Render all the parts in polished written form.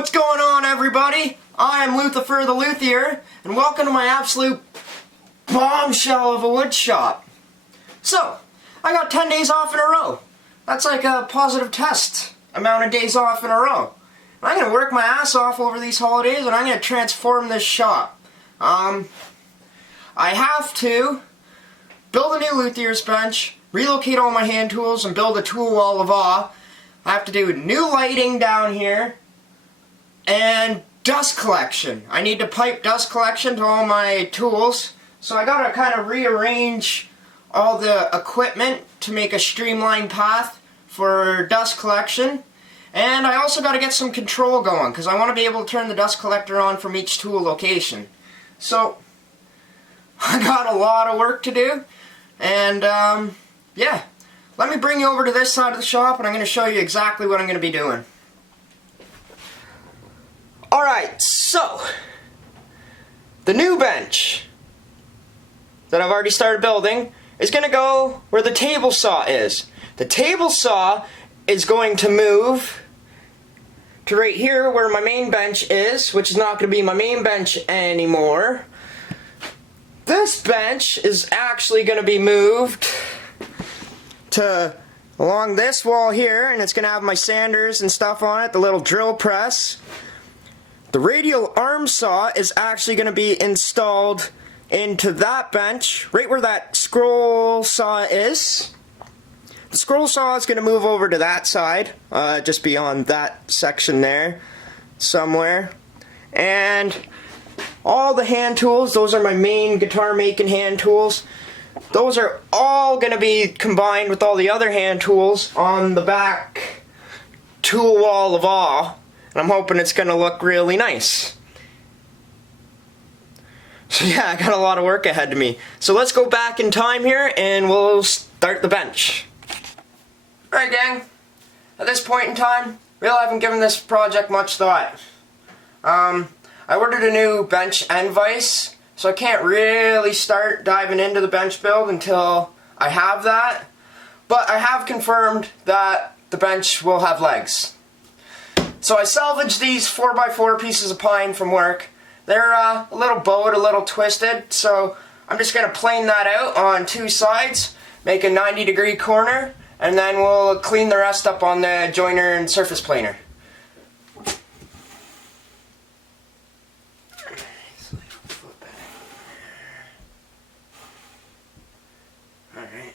What's going on, everybody? I am Luther the Luthier, and welcome to my absolute bombshell of a wood shop. So, I got 10 days off in a row. That's like a positive test amount of days off in a row. I'm going to work my ass off over these holidays, and I'm going to transform this shop. I have to build a new luthier's bench, relocate all my hand tools, and build a tool wall of awe. I have to do new lighting down here, and dust collection. I need to pipe dust collection to all my tools, so I gotta kind of rearrange all the equipment to make a streamlined path for dust collection. And I also gotta get some control going, because I want to be able to turn the dust collector on from each tool location. So, I got a lot of work to do, and yeah. Let me bring you over to this side of the shop, and I'm going to show you exactly what I'm going to be doing. Alright, so, the new bench that I've already started building is going to go where the table saw is. The table saw is going to move to right here where my main bench is, which is not going to be my main bench anymore. This bench is actually going to be moved to along this wall here, and it's going to have my sanders and stuff on it, the little drill press. The radial arm saw is actually going to be installed into that bench, right where that scroll saw is. The scroll saw is going to move over to that side, just beyond that section there, somewhere. And all the hand tools, those are my main guitar making hand tools. Those are all going to be combined with all the other hand tools on the back tool wall of awe. And I'm hoping it's going to look really nice. So yeah, I got a lot of work ahead of me. So let's go back in time here and we'll start the bench. Alright gang, at this point in time, really I haven't given this project much thought. I ordered a new bench end vise, so I can't really start diving into the bench build until I have that. But I have confirmed that the bench will have legs. So I salvaged these 4x4 pieces of pine from work. They're a little bowed, a little twisted, so I'm just going to plane that out on two sides, make a 90-degree corner, and then we'll clean the rest up on the joiner and surface planer. Alright.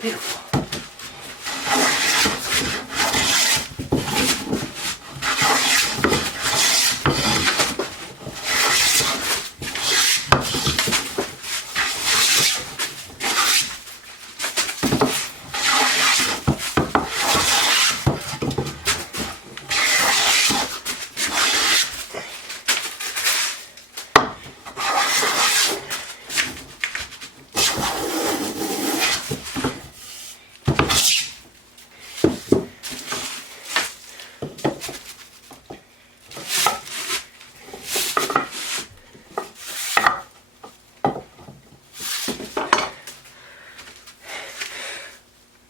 beautiful.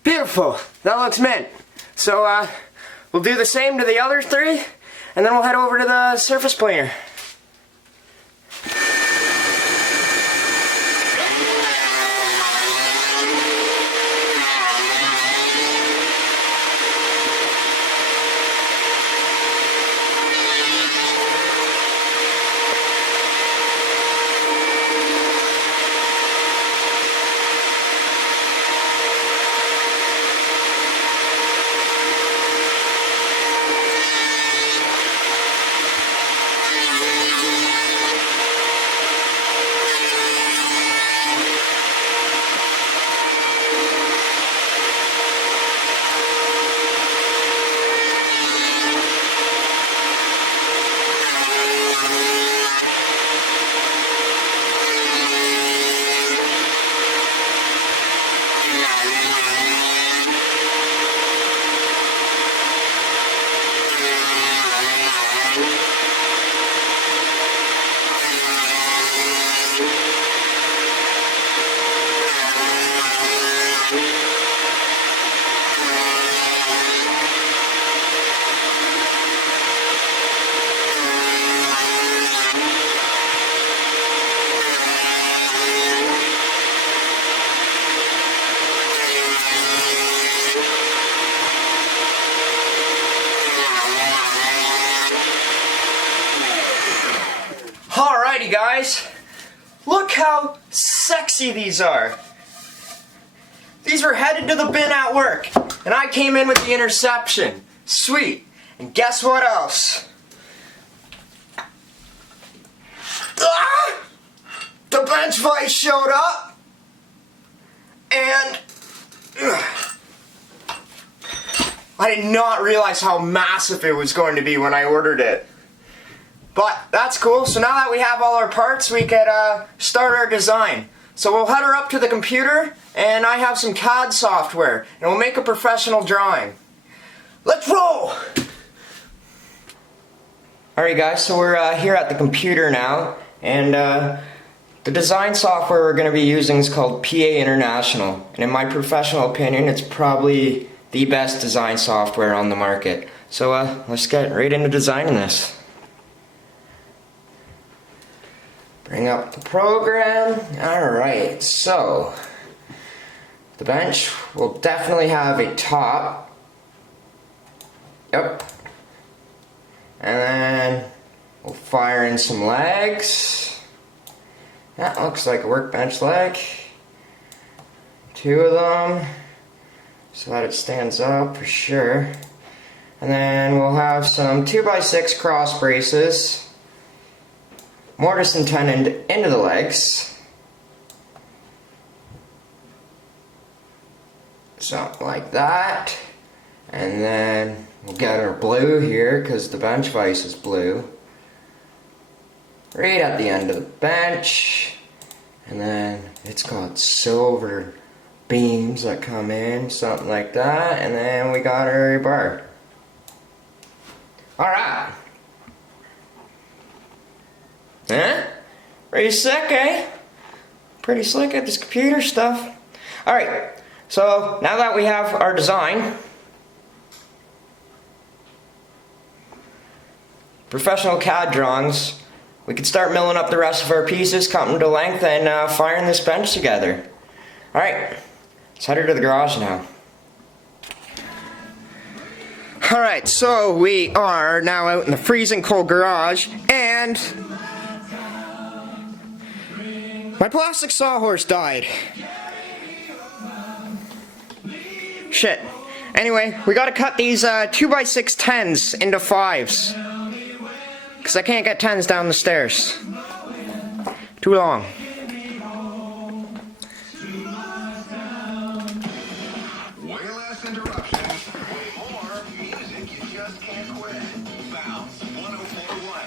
Beautiful. That looks mint. So we'll do the same to the other three, and then we'll head over to the surface planer. Alrighty guys, look how sexy these are. These were headed to the bin at work, and I came in with the interception. Sweet. And guess what else? Ah! The bench vise showed up, and I did not realize how massive it was going to be when I ordered it. But that's cool. So now that we have all our parts, we could start our design. So we'll head her up to the computer, and I have some CAD software, and we'll make a professional drawing. Let's roll! Alright guys, so we're here at the computer now, and the design software we're going to be using is called PA International. And in my professional opinion, it's probably the best design software on the market. So let's get right into designing this. Bring up the program. Alright, so the bench will definitely have a top. Yep. And then we'll fire in some legs. That looks like a workbench leg. 2 of them, so that it stands up for sure. And then we'll have some 2x6 cross braces. Mortise and tenon into the legs. Something like that. And then we'll get our blue here, because the bench vise is blue. Right at the end of the bench. And then it's got silver beams that come in, something like that. And then we got our bar. Alright. Huh? Pretty slick, eh? Pretty slick at this computer stuff. Alright, so now that we have our design, professional CAD drawings, we can start milling up the rest of our pieces, cutting them to length, and firing this bench together. Alright, let's head her to the garage now. Alright, so we are now out in the freezing cold garage, and my plastic sawhorse died. Shit. Anyway, we gotta cut these 2x6 10s into 5s. Because I can't get 10s down the stairs. Too long. Way less interruptions, way more music you just can't quit. Bounce 1041.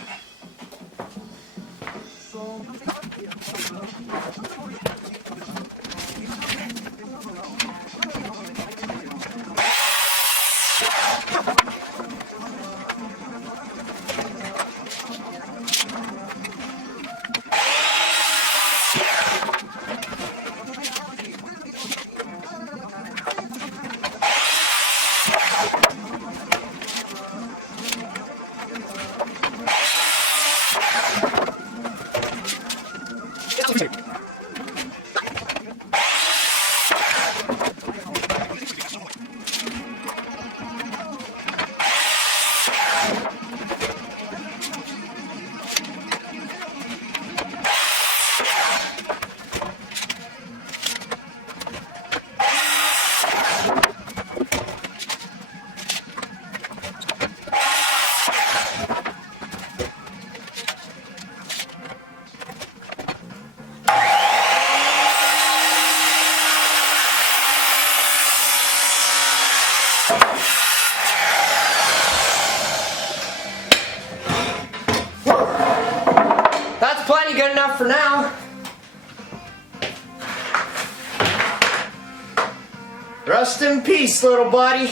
That's plenty good enough for now. Rest in peace, little buddy.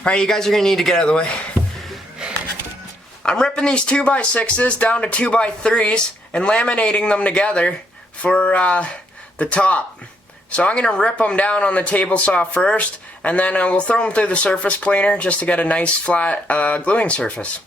Alright, you guys are gonna need to get out of the way. I'm ripping these 2x6s down to 2x3s and laminating them together for the top. So I'm gonna rip them down on the table saw first, and then we'll throw them through the surface planer just to get a nice flat gluing surface.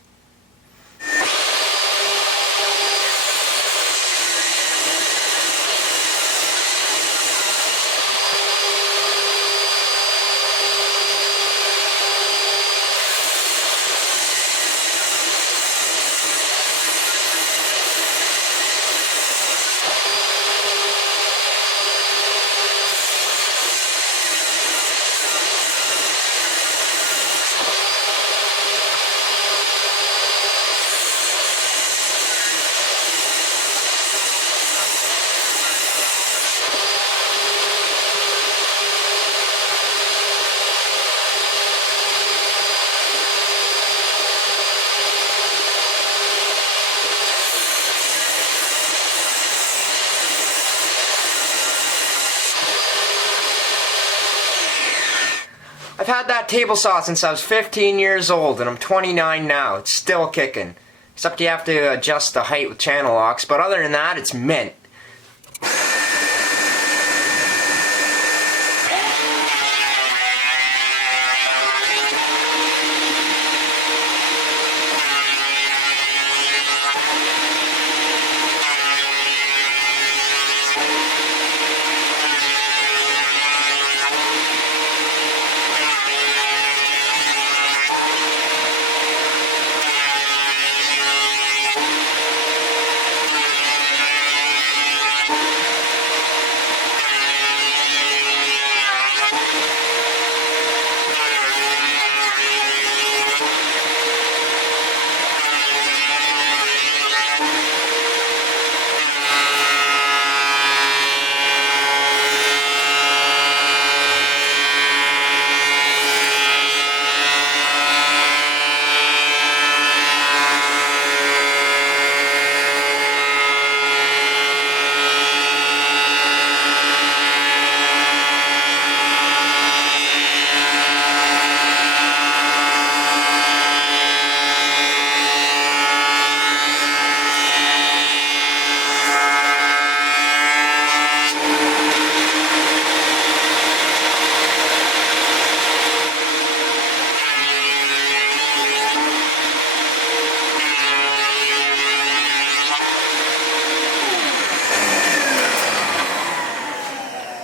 I've had that table saw since I was 15 years old, and I'm 29 now. It's still kicking. Except you have to adjust the height with channel locks, but other than that, it's mint.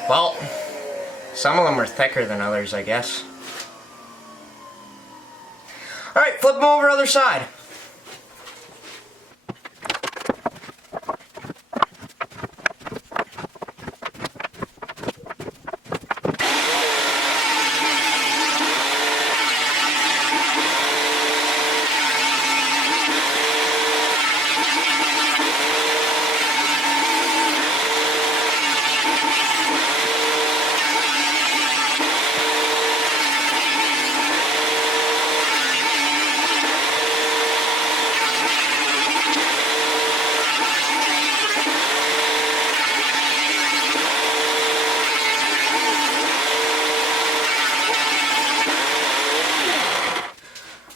Well, some of them are thicker than others, I guess. Alright, flip them over other side.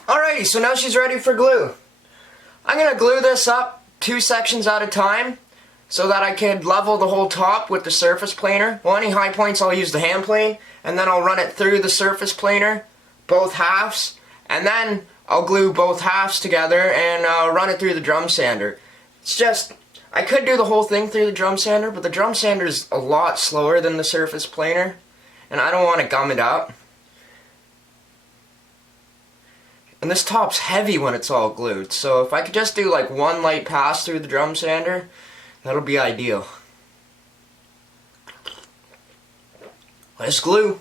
Alrighty, so now she's ready for glue. I'm going to glue this up 2 sections at a time so that I can level the whole top with the surface planer. Well, any high points I'll use the hand plane, and then I'll run it through the surface planer, both halves, and then I'll glue both halves together and run it through the drum sander. It's just, I could do the whole thing through the drum sander, but the drum sander is a lot slower than the surface planer, and I don't want to gum it up. And this top's heavy when it's all glued, so if I could just do like one light pass through the drum sander, that'll be ideal. Let's glue.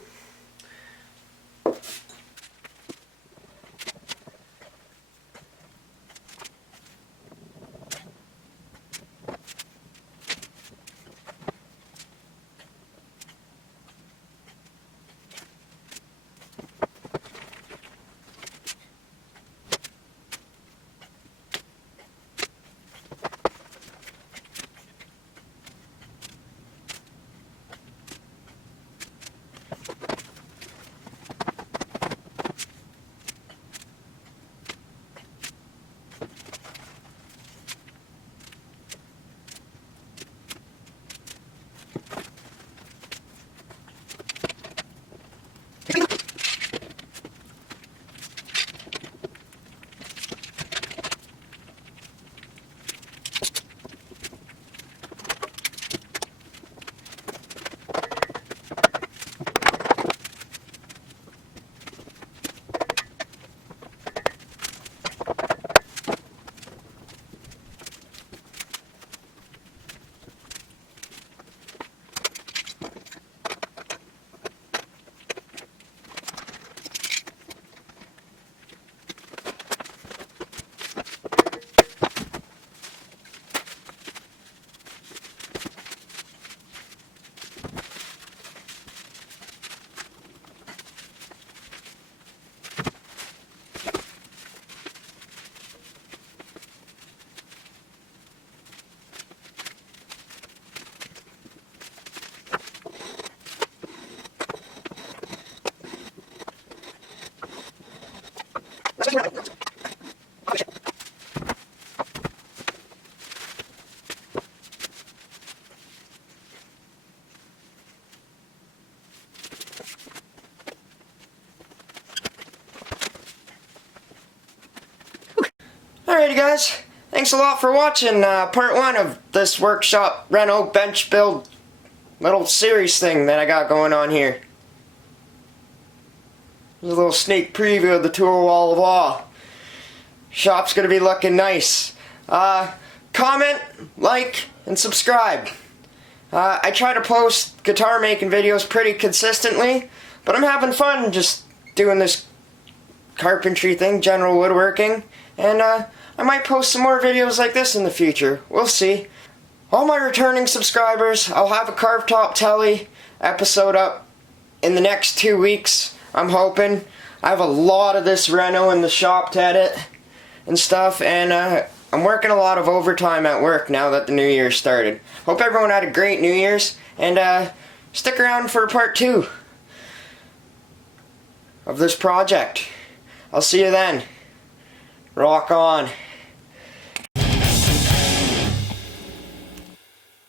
Alrighty guys, thanks a lot for watching part 1 of this workshop reno bench build little series thing that I got going on here. There's a little sneak preview of the tool wall of all. Shop's gonna be looking nice. Comment, like, and subscribe. I try to post guitar making videos pretty consistently, but I'm having fun just doing this carpentry thing, general woodworking, and I might post some more videos like this in the future. We'll see. All my returning subscribers, I'll have a carved top telly episode up in the next 2 weeks, I'm hoping. I have a lot of this reno in the shop to edit and stuff, and I'm working a lot of overtime at work now that the new year started. Hope everyone had a great New Year's, and stick around for part 2 of this project. I'll see you then. Rock on.